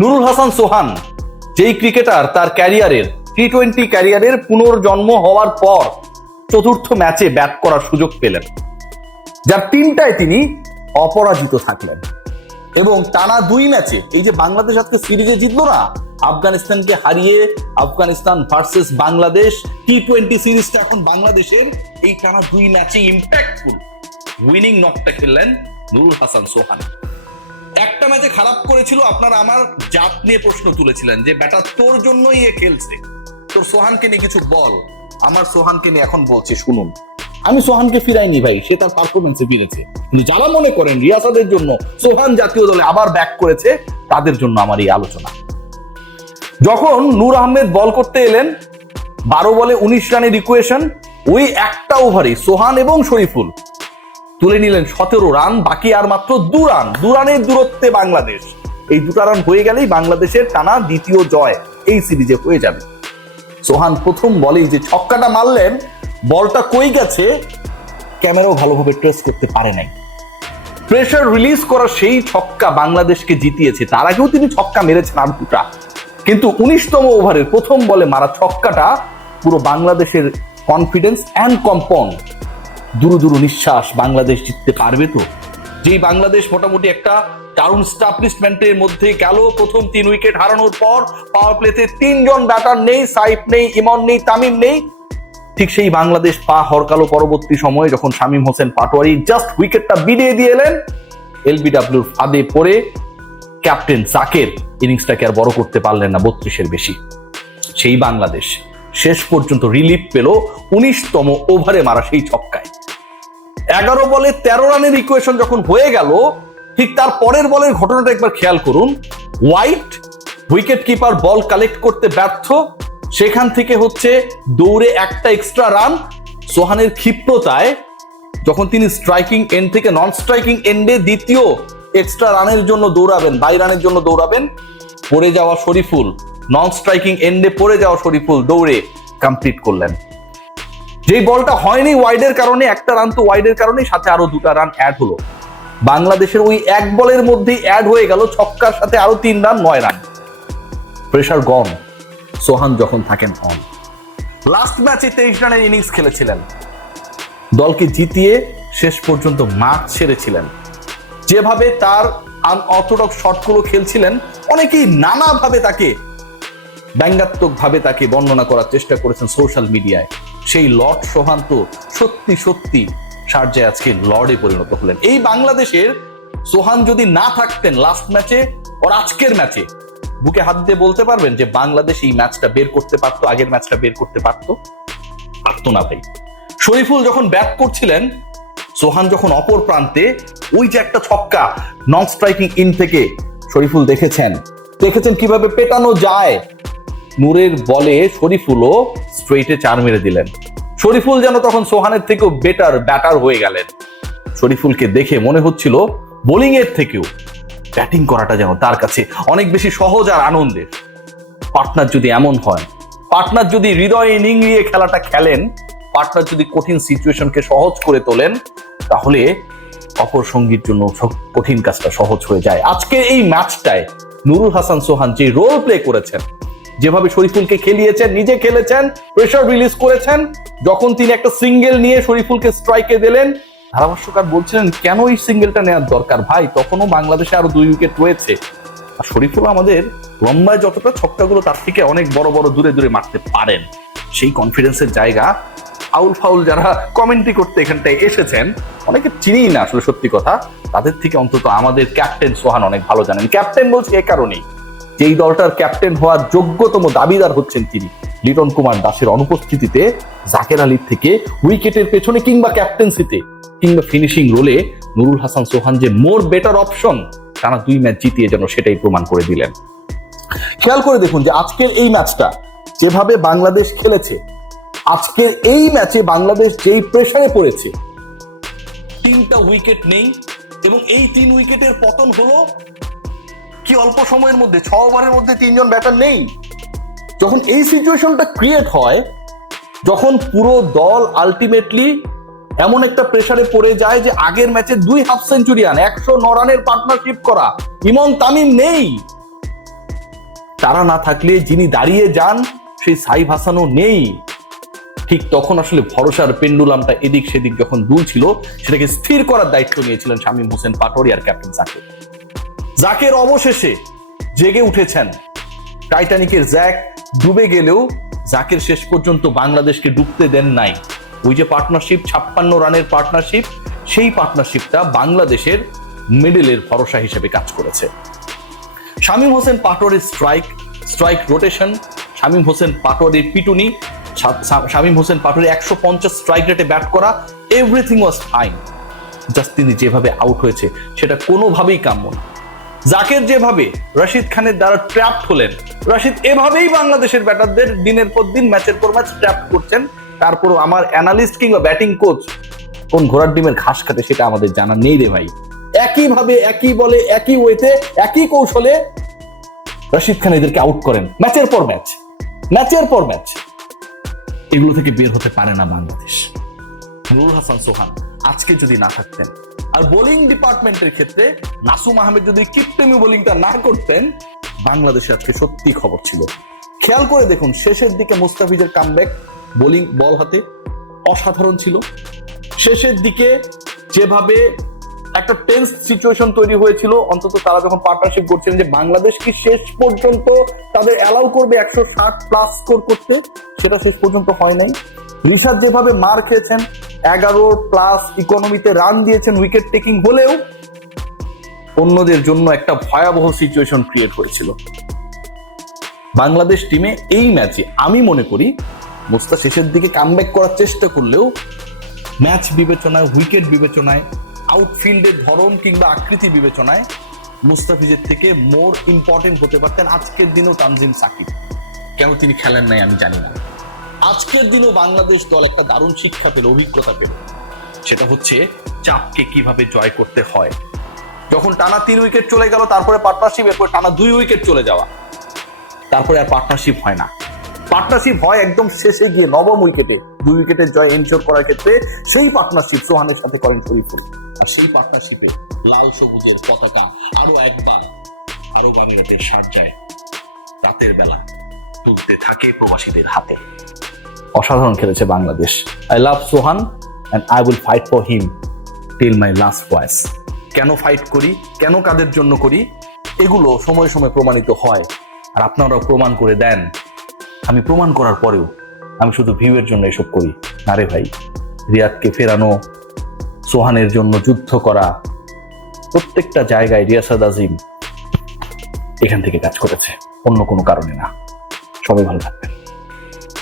নুরুল হাসান সোহান, যেই ক্রিকেটার তার ক্যারিয়ারের টি-20 ক্যারিয়ারের পুনর্জন্ম হওয়ার পর চতুর্থ ম্যাচে ব্যাট করার সুযোগ পেলেন, যার 3টায় তিনি অপরাজিত থাকলেন এবং টানা 2 ম্যাচে, এই যে বাংলাদেশ আজকে সিরিজে জিতলো না আফগানিস্তানকে হারিয়ে, আফগানিস্তান ভার্সেস বাংলাদেশ টি-20 সিরিজটা এখন বাংলাদেশের, এই টানা 2 ম্যাচে ইম্প্যাক্টফুল উইনিং নকটা খেললেন নুরুল হাসান সোহান। একটা ম্যাচে খারাপ করেছিল, আপনারা আমার জাত নিয়ে প্রশ্ন তুলেছিলেন যে ব্যাটা তোর জন্যই এ খেলছে, তোর সোহানকে নিয়ে কিছু বল। আমার সোহানকে নিয়ে এখন বলছি, শুনুন। আমি সোহানকে ফিরাইনি ভাই, সে তার পারফরমেন্সে ফিরেছে, কিন্তু যারা মনে করেন রিয়াসাদের জন্য সোহান জাতীয় দলে আবার ব্যাক করেছে, তাদের জন্য আমার এই আলোচনা। যখন নূর আহমেদ বল করতে এলেন, 12 বলে 19 রানের ইকুয়েশন, ওই একটা ওভারে সোহান এবং শরীফুল তুলে নিলেন 17 রান, বাকি আর মাত্র 2 রান, 2 রানের দূরত্বে বাংলাদেশ। এই 2টা রান হয়ে গেলেই বাংলাদেশের টানা দ্বিতীয় জয় এই সিরিজে হয়ে যাবে। সোহান প্রথম বলেই যে ছক্কাটা মারলেন, বলটা কই গেছে ক্যামেরাও ভালোভাবে ট্রেস করতে পারে নাই। প্রেসার রিলিজ করা সেই ছক্কা বাংলাদেশকে জিতিয়েছে। তার আগেও তিনি ছক্কা মেরেছেন আর 2টা, কিন্তু 19তম ওভারের প্রথম বলে মারা ছক্কাটা পুরো বাংলাদেশের কনফিডেন্স অ্যান্ড কম্পাউন্ড, দুরু দুরু নিঃশ্বাস, বাংলাদেশ জিততে পারবে তো। যেই বাংলাদেশ মোটামুটি একটা দারুণ স্টাবলিশমেন্টের মধ্যে গেল, প্রথম 3 উইকেট হারানোর পর পাওয়ার প্লেতে 3 জন ব্যাটার নেই, সাইফ নেই, ইমন নেই, তামিম নেই, ঠিক সেই বাংলাদেশ পা হরকালো পরবর্তী সময়ে যখন শামীম হোসেন পাটোয়ারি জাস্ট উইকেটটা বিলিয়ে দিয়ে এলেন, এলবিডব্লিউর ফাঁদে পড়ে ক্যাপ্টেন জাকের ইনিংসটাকে আর বড় করতে পারলেন না 32-এর বেশি। সেই বাংলাদেশ শেষ পর্যন্ত রিলিফ পেল 19তম ওভারে মারা সেই ছক্কায়। 11 বলে 13 রানের ইকুয়েশন যখন হয়ে গেল, ঠিক তার পরের বলের ঘটনাটা একবার খেয়াল করুন। হোয়াইট উইকেট কিপার বল কালেক্ট করতে ব্যর্থ, সেখান থেকে হচ্ছে দৌড়ে একটা এক্সট্রা রান। সোহানের ক্ষিপ্রতায় যখন তিনি স্ট্রাইকিং এন্ড থেকে নন স্ট্রাইকিং এন্ডে দ্বিতীয় এক্সট্রা রানের জন্য দৌড়াবেন, 22 রানের জন্য দৌড়াবেন, পড়ে যাওয়া শরীফুল, নন স্ট্রাইকিং এন্ডে পড়ে যাওয়া শরীফুল দৌড়ে কমপ্লিট করলেন। যেই বলটা হয়নি ওয়াইডের কারণে, একটা রান তো ওয়াইডের কারণে, সাথে আরো 2টা রান অ্যাড হলো। বাংলাদেশের ওই এক বলের মধ্যেই অ্যাড হয়ে গেল ছক্কার সাথে আরো 3 রান, 9 রান। প্রেসার গন। সোহান যখন থাকেন অন। লাস্ট ম্যাচে 23 রানের ইনিংস খেলেছিলেন, দলকে জিতিয়ে শেষ পর্যন্ত মাঠ ছেড়েছিলেন। যেভাবে তার আনঅর্থোডক্স শটগুলো খেলছিলেন, অনেকেই নানাভাবে তাকে ব্যঙ্গাত্মক ভাবে তাকে বর্ণনা করার চেষ্টা করেছেন সোশ্যাল মিডিয়ায়। সেই লর্ড সোহান তো সত্যি সত্যি শারজায় আজকে লর্ডে পরিণত হলেন। এই বাংলাদেশের সোহান যদি না থাকতেন লাস্ট ম্যাচে ওর আজকের ম্যাচে, বুকে হাত দিয়ে বলতে পারবেন যে বাংলাদেশ এই ম্যাচটা বের করতে পারতো, আগের ম্যাচটা বের করতে পারতো? পারতো না ভাই। শরীফুল যখন ব্যাট করছিলেন, সোহান যখন অপর প্রান্তে, ওই যে একটা ছক্কা নন স্ট্রাইকিং ইন থেকে শরীফুল দেখেছেন কিভাবে পেটানো যায়। নূরের বলে শরীফুলও স্ট্রেইটে 4 মেরে দিলেন। শরীফুল যেন তখন সোহানের থেকেও বেটার ব্যাটার হয়ে গেলেন। শরীফুলকে দেখে মনে হচ্ছিল বোলিং এর থেকেও ব্যাটিং করাটা যেন তার কাছে অনেক বেশি সহজ আর আনন্দের। পার্টনার যদি এমন হয়, পার্টনার যদি হৃদয়ে নিংড়িয়ে খেলাটা খেলেন, পার্টনার যদি কঠিন সিচুয়েশনকে সহজ করে তোলেন, তাহলে অপর সঙ্গীর জন্য কঠিন কাজটা সহজ হয়ে যায়। আজকে এই ম্যাচটায় নুরুল হাসান সোহান যে রোল প্লে করেছেন, যেভাবে শরীফুলকে খেলিয়েছেন, নিজে খেলেছেন, প্রেসার রিলিজ করেছেন, যখন তিনি একটা সিঙ্গেল নিয়ে শরীফুলকে স্ট্রাইকে দিলেন, ধারাভাষ্যকার বলছিলেন কেন এই সিঙ্গেলটা নেওয়ার দরকার ভাই, তখনও বাংলাদেশে আরো 2 উইকেট রয়েছে। আর শরীফুল আমাদের লম্বায় যতটা ছক্কাগুলো তার থেকে অনেক বড় বড় দূরে দূরে মারতে পারেন। সেই কনফিডেন্সের জায়গা আউল ফাউল যারা কমেন্ট্রি করতে এখানটায় এসেছেন, অনেকে চিনিই না আসলে সত্যি কথা, তাদের থেকে অন্তত আমাদের ক্যাপ্টেন সোহান অনেক ভালো জানেন। ক্যাপ্টেন বলছি এ কারণেই, যেই দলটার ক্যাপ্টেন হওয়ার যোগ্যতম দাবিদার হচ্ছেন তিনি, লিটন কুমার দাসের অনুপস্থিতিতে জাকের আলীর থেকে উইকেটের পেছনে কিংবা ক্যাপ্টেন্সিতে কিংবা ফিনিশিং রোলে নুরুল হাসান সোহান যে মোর বেটার অপশন, টানা 2 ম্যাচ জিতিয়ে যেন সেটাই প্রমাণ করে দিলেন। খেয়াল করে দেখুন যে আজকের এই ম্যাচটা যেভাবে বাংলাদেশ খেলেছে, আজকের এই ম্যাচে বাংলাদেশ যেই প্রেসারে পড়েছে, 3টা উইকেট নেই এবং এই 3 উইকেটের পতন হলো কি অল্প সময়ের মধ্যে, 6 ওভারের মধ্যে 3 জন ব্যাটার নেই। যখন এই সিচুয়েশনটা ক্রিয়েট হয়, যখন পুরো দল আলটিমেটলি এমন একটা প্রেসারে পড়ে যায় যে আগের ম্যাচে 2 হাফ সেঞ্চুরিয়ান, 109 রানের পার্টনারশিপ করা ইমন তামিম নেই, তারা না থাকলে যিনি দাঁড়িয়ে যান সেই সাইফ হাসানও নেই। ঠিক তখন আসলে ভরসার পেন্ডুলামটা এদিক সেদিক যখন দুলছিল, সেটাকে স্থির করার দায়িত্ব নিয়েছিলেন শামীম হোসেন পাটোয়ারি আর ক্যাপ্টেন জাকের। জাকের অবশেষে জেগে উঠেছেন। টাইটানিকের জ্যাক ডুবে গেলেও জাকের শেষ পর্যন্ত বাংলাদেশকে ডুবতে দেন নাই। ওই যে পার্টনারশিপ, 56 রানের পার্টনারশিপ, সেই পার্টনারশিপটা বাংলাদেশের মিডলের ভরসা হিসেবে কাজ করেছে। শামীম হোসেন পাটোয়ারির স্ট্রাইক রোটেশন, শামীম হোসেন পাটোয়ারির পিটুনি, শামীম হোসেন পাটোয়ারি 150 স্ট্রাইক রেটে ব্যাট করা, এভরিথিং ওয়াজ ফাইন। জাস্ট তিনি যেভাবে আউট হয়েছে সেটা কোনোভাবেই কাম্য না। জাকের যেভাবে রশিদ খানের দ্বারা ট্র্যাপড হলেন, রশিদ এভাবেই বাংলাদেশের ব্যাটারদের দিনের পর দিন ম্যাচের পর ম্যাচ ট্র্যাপ করছেন। তারপরও আমার অ্যানালিস্ট কিংবা ব্যাটিং কোচ কোন ঘোড়ার ডিমের ঘাস কাটে সেটা আমাদের জানা নেই রে ভাই। একইভাবে, একই বলে, একই ওয়েতে, একই কৌশলে রশিদ খান এদেরকে আউট করেন ম্যাচের পর ম্যাচ, ম্যাচের পর ম্যাচ। এগুলো থেকে বের হতে পারে না বাংলাদেশ। নুরুল হাসান সোহান আজকে যদি না থাকতেন, আর বোলিং ডিপার্টমেন্টের ক্ষেত্রে নাসুম আহমেদ যদি কিপটেমি বোলিংটা না করতেন, বাংলাদেশে আজকে সত্যি খবর ছিল। খেয়াল করে দেখুন, শেষের দিকে মুস্তাফিজের কামব্যাক বোলিং বল হাতে অসাধারণ ছিল। শেষের দিকে যেভাবে একটা টেন্স সিচুয়েশন তৈরি হয়েছিল, অন্তত তারা যখন পার্টনারশিপ করছিলেন যে বাংলাদেশ কি শেষ পর্যন্ত তাদের অ্যালাউ করবে 160 প্লাস স্কোর করতে, সেটা শেষ পর্যন্ত হয় নাই। রিশাদ যেভাবে মার খেয়েছেন, 11 প্লাস ইকোনমিতে রান দিয়েছেন উইকেট টেকিং হলেও অন্যদের জন্য একটা ভয়াবহ সিচুয়েশন ক্রিয়েট হয়েছিল। বাংলাদেশ টিমে এই ম্যাচে আমি মনে করি মুস্তা শেষের দিকে কামব্যাক করার চেষ্টা করলেও ম্যাচ বিবেচনায়, উইকেট বিবেচনায়, আউটফিল্ডের ধরন কিংবা আকৃতি বিবেচনায় মুস্তাফিজের থেকে মোর ইম্পর্টেন্ট হতে পারতেন আজকের দিনও তানজিম সাকিব। কেন তিনি খেলেন নাই আমি জানি না। আজকের দিনও বাংলাদেশ দল একটা দারুণ শিক্ষা পেল, অভিজ্ঞতা পেল। সেটা হচ্ছে চাপকে কিভাবে জয় করতে হয়। যখন টানা 3 উইকেট চলে গেল, তারপরে পার্টনারশিপ, এরপর টানা 2 উইকেট চলে যাওয়া, তারপরে আর পার্টনারশিপ হয় না। পার্টনারশিপ হয় একদম শেষে গিয়ে 9ম উইকেটে 2 উইকেটের জয় এনশোর করার ক্ষেত্রে। সেই পার্টনারশিপ সোহানের সাথে করেন শরীফুল, আর সেই পার্টনারশিপে লাল সবুজের পতাকা আরো একবার আরো বাংলাদেশ সাজায় রাতের বেলা তুলতে থাকে প্রবাসীদের হাতে। অসাধারণ খেলেছে Bangladesh. I love Sohan and I will fight for him till my last voice. কেন ফাইট করি, কেন কাদের জন্য করি, এগুলো সময় সময় প্রমাণিত হয়, আর আপনারাও প্রমাণ করে দেন। আমি প্রমাণ করার পরেও আমি শুধু ভিউয়ের জন্য এসব করি না রে ভাই। রিয়াদকে ফেরানো, সোহানের জন্য যুদ্ধ করা, প্রত্যেকটা জায়গায় রিয়াসাদ আজিম এখান থেকে কাজ করেছে, অন্য কোনো কারণে না। সবাই ভালো থাকবেন।